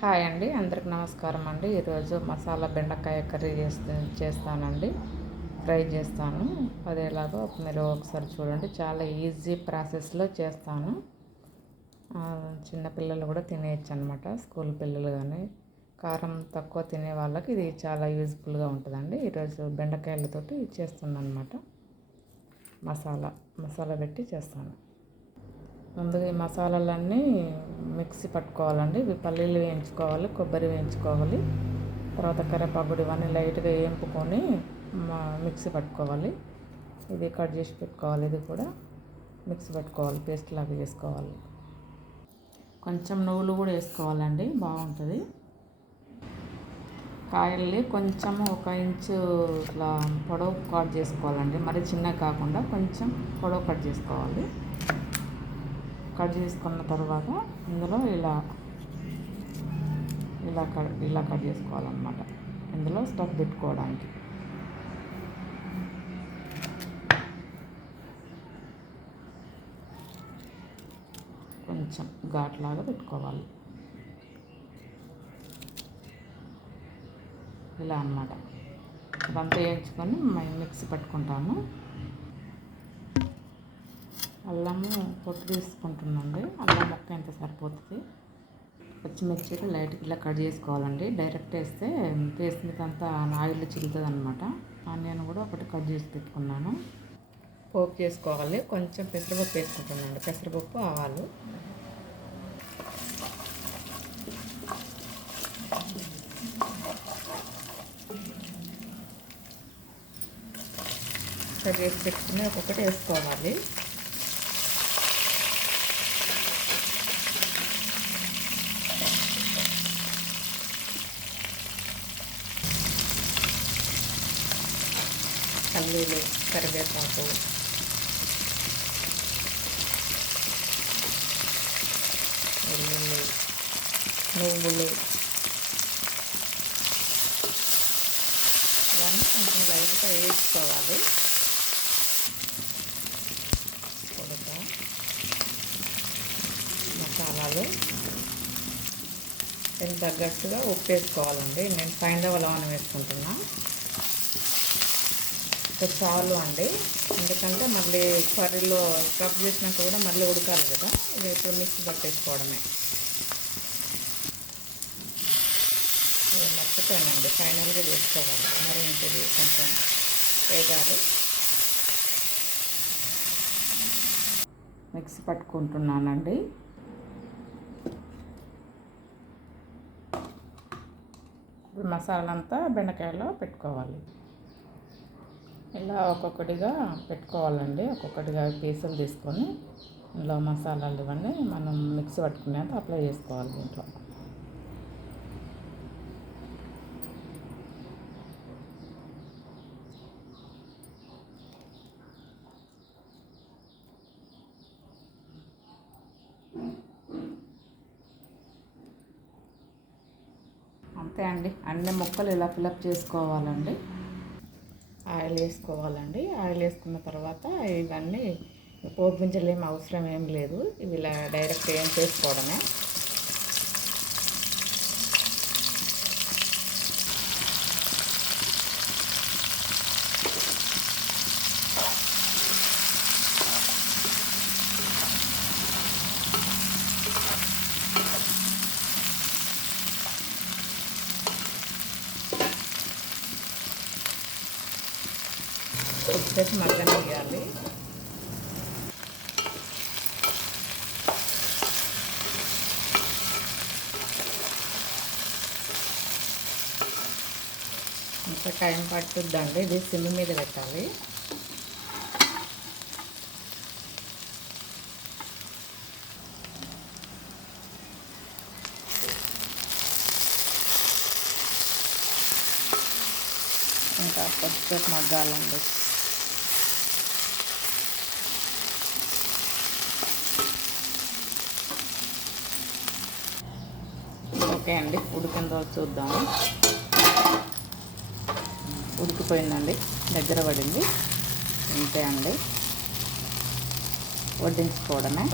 Hi అండి, అందరికి నమస్కారం అండి. ఈరోజు మసాలా బెండకాయ కర్రీ చేస్తానండి. ఫ్రై చేస్తాను. అది ఎలాగో మీరు ఒకసారి చూడండి. చాలా ఈజీ ప్రాసెస్లో చేస్తాను. చిన్నపిల్లలు కూడా తినేయచ్చు అనమాట. స్కూల్ పిల్లలు కానీ కారం తక్కువ తినే వాళ్ళకి ఇది చాలా యూజ్ఫుల్గా ఉంటుందండి. ఈరోజు బెండకాయలతోటి చేస్తున్నాను అనమాట. మసాలా పెట్టి చేస్తాను. ముందుగా ఈ మసాలాలన్నీ మిక్సీ పట్టుకోవాలండి. ఇవి పల్లీలు వేయించుకోవాలి, కొబ్బరి వేయించుకోవాలి, తర్వాత కరివేపాకు ఇవన్నీ లైట్గా వేయింపుకొని మిక్సీ పట్టుకోవాలి. ఇది కట్ చేసి పెట్టుకోవాలి. ఇది కూడా మిక్సీ పట్టుకోవాలి, పేస్ట్ లాగా చేసుకోవాలి. కొంచెం నువ్వులు కూడా వేసుకోవాలండి, బాగుంటుంది. కాయల్ని కొంచెం 1 ఇంచు ఇట్లా పొడవు కట్ చేసుకోవాలండి. మరి చిన్నగా కాకుండా కొంచెం పొడవు కట్ చేసుకోవాలి. కట్ చేసుకున్న తర్వాత ఇందులో ఇలా కట్ చేసుకోవాలన్నమాట. ఇందులో స్టఫ్ పెట్టుకోవడానికి కొంచెం ఘాట్లాగా పెట్టుకోవాలి. ఇలా అన్నమాట. ఇదంతా వేయించుకొని మిక్సీ పట్టుకుంటాను. అల్లము పొట్టు తీసుకుంటున్నాండి. అల్లం మొక్క ఎంత సరిపోతుంది. పచ్చిమిర్చి లైట్గా ఇలా కట్ చేసుకోవాలండి. డైరెక్ట్ వేస్తే పేస్ట్ మీద అంతా ఆయిల్ చిల్లుతుంది అనమాట. ఆనియన్ కూడా ఒకటి కట్ చేసి పెట్టుకున్నాను. పోపు చేసుకోవాలి. కొంచెం పెసరపప్పు వేసుకుంటున్నాను. పెసరపప్పు, ఆవాలు, కట్ చేసి పెట్టుకుని ఒక్కొక్కటి వేసుకోవాలి. పల్లీలు, కరివేపాకు, వెల్లుల్లి, నువ్వులు ఇవన్నీ కొంచెం లైట్గా వేసుకోవాలి. ఉడక మసాలాలు దీనికి తగ్గట్టుగా ఉప్పు వేసుకోవాలండి. నేను సైంధవ లవణం వేసుకుంటున్నా. చాలు అండి, ఎందుకంటే మళ్ళీ కర్రీలో స్టఫ్ చేసినాక కూడా మళ్ళీ ఉడకాలి కదా. ఇది ఇప్పుడు మిక్సీ పట్టేసుకోవడమే. ఇది మర్చిపోయానండి, ఫైనల్గా చేసుకోవాలి. మరి ఇంటిది కొంచెం వేగాలి. మిక్సీ పట్టుకుంటున్నానండి. ఇప్పుడు మసాలా అంతా బెండకాయలో పెట్టుకోవాలి. ఇలా ఒక్కొక్కటిగా పెట్టుకోవాలండి. ఒక్కొక్కటిగా పీసులు తీసుకొని ఇందులో మసాలాలు ఇవన్నీ మనం మిక్సీ పట్టుకునేంత అప్లై చేసుకోవాలి దీంట్లో. అంతే అండి, అన్ని ముక్కలు ఇలా ఫిలప్ చేసుకోవాలండి. ఆయిల్ వేసుకోవాలండి. ఆయిల్ వేసుకున్న తర్వాత ఇవన్నీ పోపు గింజలు ఏం అవసరం ఏం లేదు. ఇవి ఇలా డైరెక్ట్ ఏం చేసుకోవడమే. కొద్దిసేపు మగ్గనివ్వాలి. ఇంకా టైం పట్టుద్దండి. ఇది సిమ్ మీద పెట్టాలి. ఇంకా కొద్దిసేపు మగ్గాలండి. ఓకే అండి, ఉడికిందో చూద్దాము. ఉడికిపోయిందండి, దగ్గర పడింది. అంతే అండి, వడ్డించుకోవడమే.